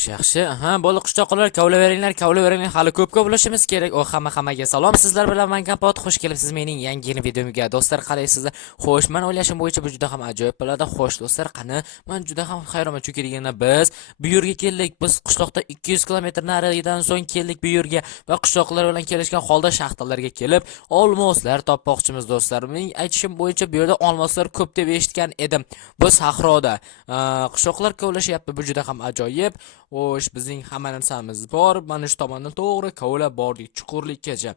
Xo'sh, yaxshi. Aha, bo'ldi qishloqlar, kavlaveringlar, hali ko'p bo'lishimiz kerak. O, hammaga salom. Sizlar bilan men Kapot, xush kelibsiz mening yangi videomga. Do'stlar, qaraysizlar. Xo'sh, men o'ylashim bo'yicha bu juda ham ajoyib bo'ladi. Xo'sh, do'stlar, qani, men juda ham hayronman chunki deganda biz bu yerga keldik. Biz qishloqda 200 kilometr naridan so'ng keldik bu yerga va qishloqlar bilan kelishgan holda shaxtalarga kelib, olmoslar topmoqchimiz do'stlar. Mening aytishim bo'yicha bu yerda olmoslar ko'p deb eshitgan edim. Bu sahroda qishloqlar kovlashyapti. Bu juda ham ajoyib. Xo'sh, bizning hamma narsamiz bor. Mana shu tomondan to'g'ri kovlab bordik chuqurlikkacha.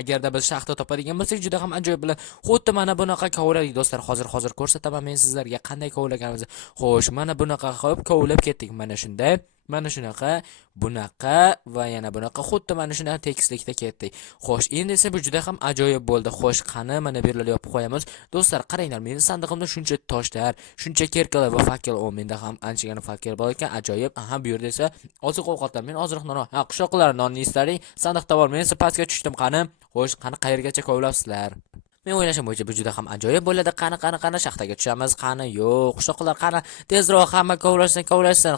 Agarda biz shaxta topadigan bo'lsak, juda ham ajoyib bilan xuddi mana bunaqa kovladik do'stlar. Hozir ko'rsataman men sizlarga qanday kovlaganimizni. Xo'sh, mana bunaqa qilib kovlab ketdik. Mana shunday. Mana shunaqa, bunaqa va yana bunaqa xuddi mana shunday tekislikda ketdik. Xo'sh, endi esa bu juda ham ajoyib bo'ldi. Xo'sh, qani mana bu yerlarni yopib qo'yamiz. Do'stlar, qaranglar, mening sandig'imda shuncha toshlar, shuncha kerkalar va fakkel, o menda ham anchagina fakkel bor ekan. Ajoyib. Aha, bu yerda esa oziq-ovqatlar. Men ozroq non, qishloqlar nonni istaring. Sandiqda bor. Men esa pastga tushdim. Qani? Xo'sh, qani qayergacha kovlabsizlar? Men o'ylashim bo'yicha bu juda ham ajoyib bo'ladi. Qani shaxtaga tushamiz. Qani, yo'q, qishloqlar qani tezroq hamma kovlashsin.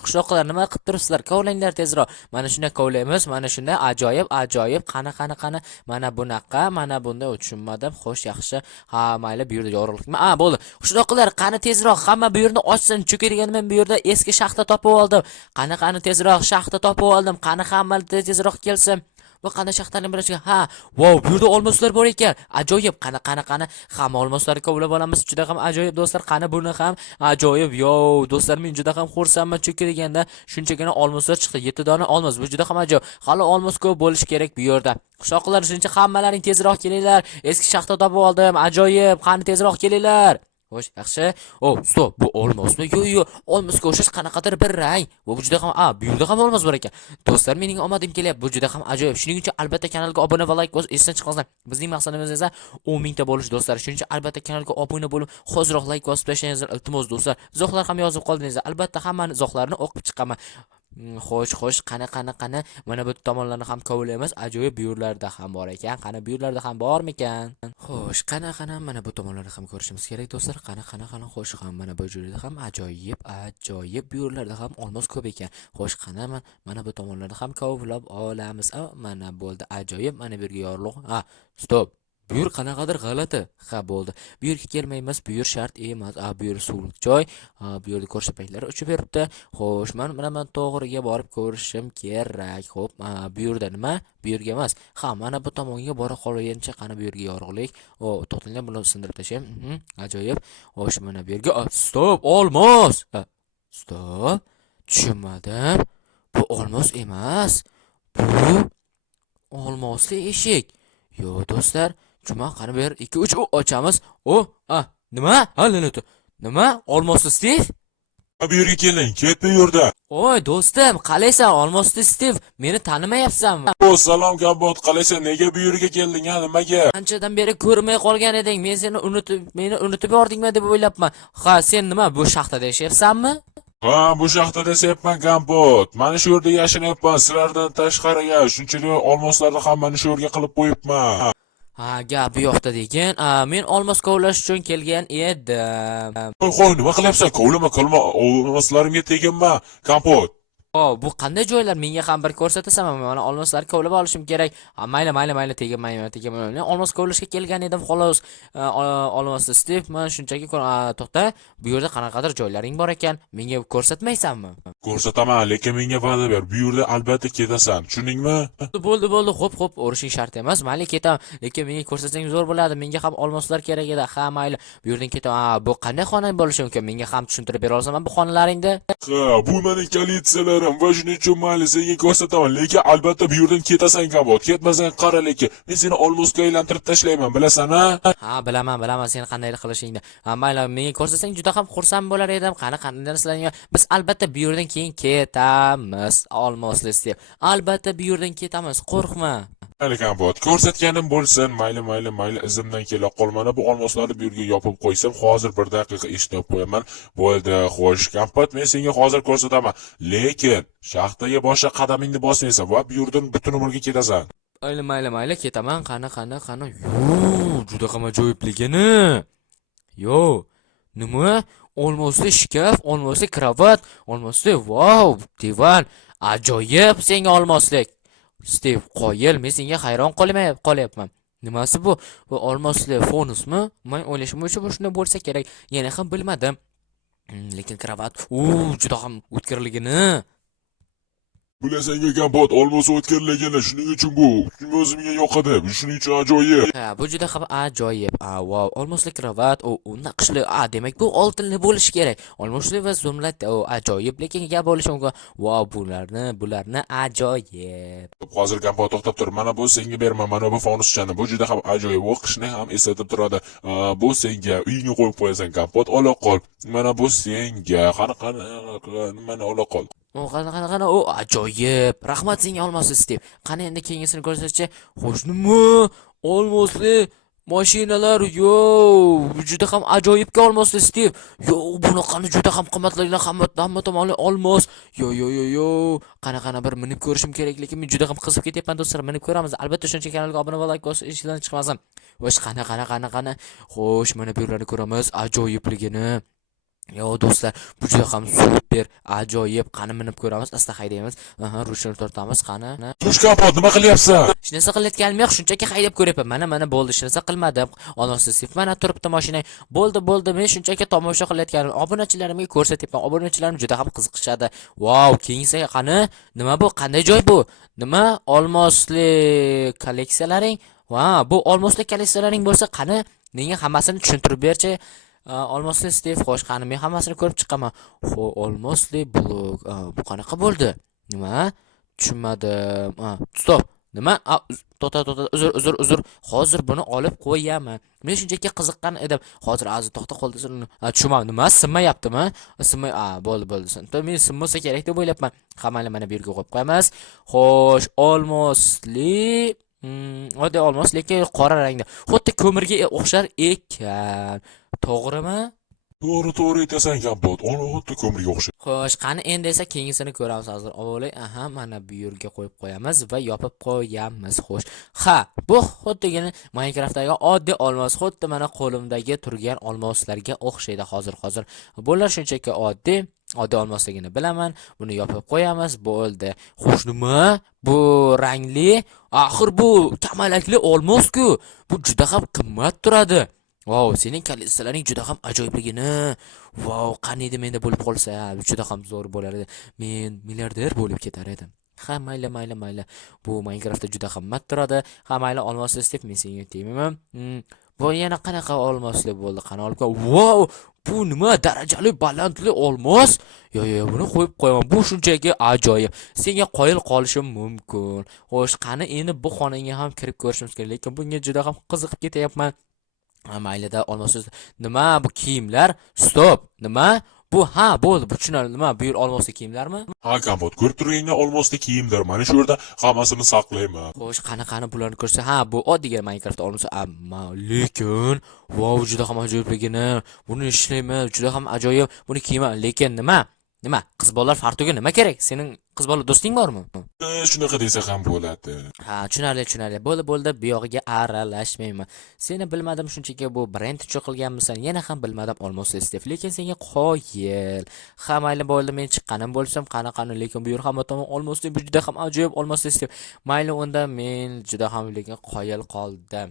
Qishloqlar nima qilib turibsizlar? Kovlanglar tezroq. Mana shunday kovlaymiz. Mana shunday ajoyib. Qani. Mana bunaqa, mana bunday tushunmadim. Xo'sh, yaxshi. Ha, mayli, bu yerda yorug'lik. Bo'ldi. Qishloqlar qani tezroq hamma bu yerni ochsin. Chunki degan men bu yerda eski shaxta topib oldim. Qani tezroq shaxta topib oldim. Qani hamma tezroq kelsin. Va qana shaxtaning birasiga wow, bu yerda olmoslar bor ekan. Ajoyib. Qani hamma olmoslarni kovlab olamiz. Juda ham ajoyib do'stlar. Qani buni ham ajoyib. Yo, do'stlar, men juda ham xursandman chunki deganda shunchagina olmoslar chiqdi. 7 dona olmos. Bu juda ham ajoyib. Hali olmos ko'p bo'lish kerak bu yerda. Qishloqlar shuncha hammalaring tezroq kelinglar. Eski shaxta topib oldim. Ajoyib. Qani tezroq kelinglar. Xo'sh, yaxshi. Oh, stop. Bu olmosmi? Yo'q, olmosga o'xshash qanaqadir bir rang. Bu juda ham, bu yerda ham olmos bor ekan. Do'stlar, mening omadim kelyapti. Bu juda ham ajoyib. Shuning uchun albatta kanalga obuna va like bosib, esdan chiqmasdan. Bizning maqsadimiz esa 10 mingta bo'lish do'stlar. Shuning uchun albatta kanalga obuna bo'lib, hozirroq like bosib tashlayingizlar. Iltimos do'stlar. Izohlar ham yozib qoldingizlar. Albatta hamma izohlarni o'qib chiqaman. Xo'sh, qani. Mana bu tomonlarni ham kovlaymiz. Ajoyib buyurlarda ham bor ekan. Qani buyurlarda ham bormikan? Xo'sh, qani, mana bu tomonlarni ham ko'rishimiz kerak do'stlar. Qani. Xo'sh, ham mana bu joylarda ham ajoyib buyurlarda ham olmos ko'p ekan. Xo'sh, qani, mana bu tomonlarni ham kovlab olamiz. Mana bo'ldi. Ajoyib. Mana bu yerga yorliq. Stop. Bu yer qanaqadir g'alati. Bo'ldi. Bu yerga kelmaymiz. Bu yer shart emas. Bu yer suvlik joy. Bu yerda ko'rsatmalar uchib beribdi. Xo'sh, men to'g'riga borib ko'rishim kerak. Xo'p, bu yerda nima? Bu yerga emas. Mana bu tomonga bora qolgancha qani bu yerga yorug'lik. To'xtinglar, buni sindirib tashlayman. Ajoyib. Xo'sh, mana bu yerga stop, olmos. Stop. Tushunmadim. Bu olmos emas. Bu olmosli eshik. Yo'q, do'stlar. Juma qani bu yer 2-3 ochamiz. Nima? Nima? Olmosli Steve? Bu yerga keling, ket bu yerda. Oy, do'stim, qalaysan? Olmosli Steve, meni tanimayapsanmi? Salom Kapot, qalaysan? Nega bu yerga kelding, nimaga? Anchadan beri ko'rmay qolgan eding. Men seni unutib yordingmi deb o'ylabman. Sen nima, bu shaxtada yashayapsanmi? Bu shaxtada yashayapman, Kapot. Mana shu yerda yashayapman. Sizlardan tashqariga shunchalik olmoslarni hammani shu yerga qilib qo'yibman. Gap bu yoqda degan. Men olmos kovlash uchun kelgan edim. Qo'y, nima qilyapsan? Kovlama, olmoslarimga teginma, Kapot. Bu qanday joylar? Menga ham bir ko'rsatasanmi? Mana olmoslarni kovlab olishim kerak. Mayli, tegamayman. Men olmos kovlashga kelgan edim, xolos. Olmosli Steve, men shunchaki to'xta. Bu yerda qanaqadir joylaring bor ekan. Menga ko'rsatmaysanmi? Ko'rsataman, lekin menga va'da ber. Bu yerda albatta ketasan. Tushundingmi? Bo'ldi. Xo'p, urishing shart emas. Mayli, ketaman. Lekin menga ko'rsatsang zo'r bo'ladi. Menga ham olmoslar kerak edi. Mayli. Bu yerdan ketaman. Bu qanday xona bo'lishi mumkin? Menga ham tushuntirib bera olasanmi bu xonalaringni? Bu mening kolleksiyalarim. Va shuning uchun mayli senga ko'rsataman, lekin albatta bu yerdan ketasan, Kapot. Ketmasang qara, lekin men seni olmosga aylantirib tashlayman, bilasan-a? Bilaman seni qanday qilishingni. Mayli, menga ko'rsatsang juda ham xursand bo'lar edim. Qanday narsalarni biz albatta bu yerdan keyin ketamiz. Olmosli Steve. Albatta bu yerdan ketamiz, qo'rqma. Mayli, Kapot, ko'rsatganim bo'lsin. Mayli, izimdan kela qolmana bu olmoslarni bu yerga yopib qo'ysam, hozir 1 daqiqa ishni qo'yaman. Bo'ldi, xo'sh, Kapot, men senga hozir ko'rsataman. Lekin shaxtaga boshqa qadamingni bosmaysan va bu yerdan butun umrga ketasan. Mayli, ketaman. Qani. Juda ham ajoyibligini. Nima? Olmosli shkaf, olmosli kravat, olmosli divan. Ajoyib senga olmoslik. Stiv, qoyil, men senga hayron qolyapman. Nimasi bu? Bu olmosli fonusmi? Men o'ylashim bo'yicha bu shunday bo'lsa kerak. Yana ham bilmadim. Lekin kravat, juda ham o'tkirligini. Bilasan kompot, olmos o'tkirligini, shuning uchun bu o'zimga yoqadi. Shuning uchun ajoyib. Ha, bu juda ham ajoyib. Wow, olmosli kravat, u naqshli. Demak bu oltinli bo'lishi kerak. Olmosli va zo'mlat, ajoyib, lekin gap bo'lishi mumkin. Wow, bularni ajoyib. Hozir kompot to'xtab tur. Mana bu senga berman. Mana bu fonuschani. Bu juda ham ajoyib. U qishni ham eslatib turadi. Bu senga uyingga qo'yib qo'yasan kompot, ola qol. Mana bu senga. Mana ola qol. Qana, ajoyib. Rahmat senga olmosli Stiv. Qani endi kengisini ko'rsatchi. Xo'sh, nima? Olmosli mashinalar, juda ham ajoyibga olmosli Stiv. Bunaqani juda ham qimmatligidan hamma tomonli olmos. Qana bir minib ko'rishim kerak, lekin men juda ham qiziqib ketyapman do'stlar. Minib ko'ramiz. Albatta shuncha kanalga obuna va like bosib ishdan chiqmasin. Xo'sh, qana. Xo'sh, mana bu yerlarni ko'ramiz. Ajoyibligini. Do'stlar, bu juda ham super, ajoyib. Qani minib ko'ramiz, asta haydaymiz. Ruchni tortamiz, qani. Tush kompot, nima qilyapsan? Hech narsa qilayotganim yo'q, shunchaki haydab ko'ryapman. Mana bo'ldi, hech narsa qilmadim. Olmosli Stiv, mana turibdi mashina. Bo'ldi, men shunchaki tomosha qilayotganim. Obunachilarimga ko'rsatyapman. Obunachilarim juda ham qiziqishadi. Wow, keyingi qani? Nima bu? Qanday joy bu? Nima? Olmosli kolleksiyalaring? Bu olmosli kolleksiyalaring bo'lsa, qani? Menga hammasini tushuntirib berchi. Olmosli Stiv, xo'sh, qani men hammasini ko'rib chiqaman. Olmosli blog. Bu qanaqa bo'ldi? Nima? Tushunmadim. Stop. Nima? To'xta, uzr. Hozir buni olib qo'yaman. Men shunchaki qiziqqan edim. Hozir to'xta qoldi. Tushunmadim. Nima? Sinmayaptimi? Bo'ldi. Men sinmasa kerak deb o'ylabman. Hammani mana bu yerga qo'yib qo'yamiz. Xo'sh, olmosli oddiy olmos, lekin qora rangda. Xuddi ko'mirga o'xshar ekan. To'g'rimi? To'g'ri aytasan kompot. Xuddi ko'mirga o'xshaydi. Xo'sh, qani endi esa keyingisini ko'ramiz hozir. Avvalo, mana bu yerga qo'yib qo'yamiz va yopib qo'yamiz. Xo'sh. Bu xuddigina Minecraftdagi oddiy olmos, xuddi mana qo'limdagi turgan olmoslarga o'xshaydi hozir. Bular shunchaki oddiy olmosligini bilaman. Buni yopib qo'yamiz, bo'ldi. Xo'sh, nima? Bu rangli, axir bu kamalakli olmos-ku. Bu juda ham qimmat turadi. Wow, sening kolleksiyalaring juda ham ajoyibligini. Wow, qaniydi menda bo'lib qolsa, juda ham zo'r bo'lar edi. Men milliarder bo'lib ketar edim. Mayli. Bu Minecraftda juda qimmat turadi. Mayli, olmosli Stiv, men senga tegmayman. Bu yana qanaqa olmosli bo'ldi? Qani olib qo'y. Wow, bu nima? Darajali balandli olmos? Buni qo'yib qo'yaman. Bu shunchaki ajoyib. Senga qoyil qolishim mumkin. Xo'sh, qani endi bu xonaga ham kirib ko'rishimiz kerak, lekin bunga juda ham qiziqib ketyapman. Maylida olmosiz. Nima bu kiyimlar? Stop. Nima? Bu bo'ldi. Bu tushunarli. Nima? Bu yer olmosli kiyimlarmi? Kompot, ko'rib turganda olmosli kiyimlar. Mana shu yerda hammasini saqlayman. Xo'sh, qani bularni ko'rsa, bu oddiy Minecraft olmosi. Lekin, wow, juda ham ajoyibligini. Buni ishlayman, juda ham ajoyib. Buni kiyman, lekin nima? Qiz bolalar fartuga nima kerak? Sening qiz bola do'sting bormi? Shunaqa desa ham bo'ladi. Tushunarli. Bo'ldi, bu yog'iga aralashmayman. Seni bilmadim, shunchaki bu brend uchun qilganmisan. Yana ham bilmadim olmosli Stiv, lekin senga qoyil. Mayli, bo'ldi, men chiqqanim bo'lsam, qani, lekin bu yer hamma tomon olmosli, bu juda ham ajoyib olmosli Stiv. Mayli, unda men juda ham lekin qoyil qoldim.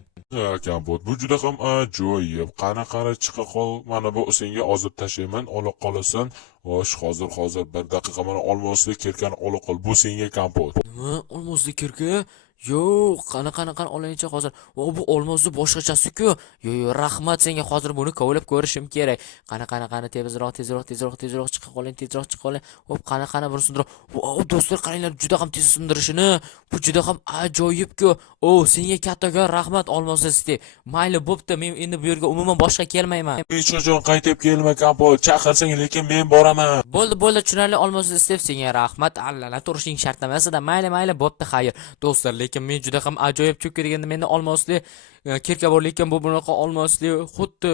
Kompot, bu juda ham ajoyib. Qani chiqa qol. Mana bu senga ozib tashlayman, ola qolasan. Hozir 1 daqiqa mana olmosli kirkani ola qol. Bu senga kompot. Nima? Olmosli kirka? Yo'q, qani olaycha hozir. Bu olmosni boshqachasi-ku. Rahmat senga, hozir buni kovlab ko'rishim kerak. Qani tezroq chiqa qoling. Hop, qani buni sindirib. Wow, do'stlar, qaranglar, juda ham tez sindirishini. Bu juda ham ajoyib-ku. Senga kattaga rahmat olmosli Stiv. Mayli, bo'pti, men endi bu yerga umuman boshqa kelmayman. Hech qachon qaytib kelma kompot. Chaqirsang, lekin men boraman. Bo'ldi, tushunarli olmosli Stiv, senga rahmat. Allana turishing shart emas-da. Mayli, bo'pti, xayr. Do'stlar, lekin men juda ham ajoyib cho'kka deganda menda olmosli kirka bor, lekin bu bunaqa olmosli xuddi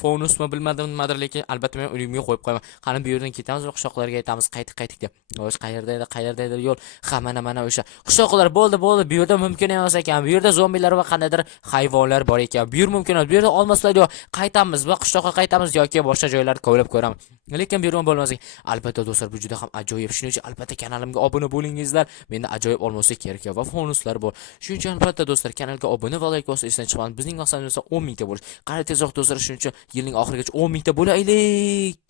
fonusmi bilmadim nimadir, lekin albatta men uyimga qo'yib qo'yaman. Qani bu yerdan ketamiz va qishloqlarga aytamiz qaytdik deb. Xo'sh, qayerda edi yo'l? Ha, mana o'sha. Qishloqlar bo'ldi. Bu yerda mumkin emas ekan. Bu yerda zombilar va qandaydir hayvonlar bor ekan. Bu yer mumkin emas. Bu yerda olmoslar yo'q. Qaytamiz va qishloqqa qaytamiz yoki boshqa joylarni kovlab ko'ramiz. Lekin bu yerdan bo'lmas ekan. Albatta do'stlar, bu juda ham ajoyib. Shuning uchun albatta kanalimga obuna bo'lingizlar. Menda ajoyib olmoslar kerak va fonuslar bor. Shuning uchun albatta do'stlar kanalga obuna va like bosishni esdan chiqmang. Bizning maqsadimiz esa 10 mingta bo'lish. Qani tezroq do'stlar, shuning uchun yilning oxirigacha 10 mingta bo'laylik.